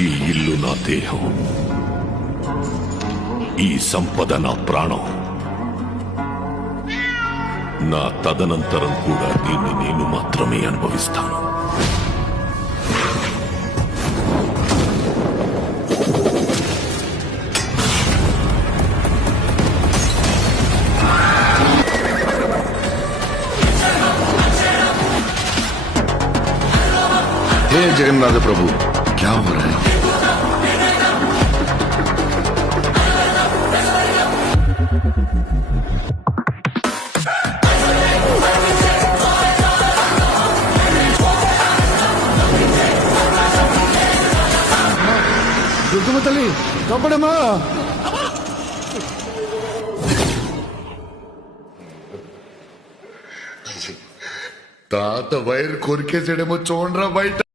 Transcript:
ఈ ఇల్లు నా దేహం, ఈ సంపద నా ప్రాణం. నా తదనంతరం కూడా దీన్ని నేను మాత్రమే అనుభవిస్తాను. हे जगन्नाथ प्रभु, क्या हो रहा है? దుర్గమ్మ తల్లి కాపాడమ్మా. తాత వైర్ కొరికేసాడేమో చూడరా బయట.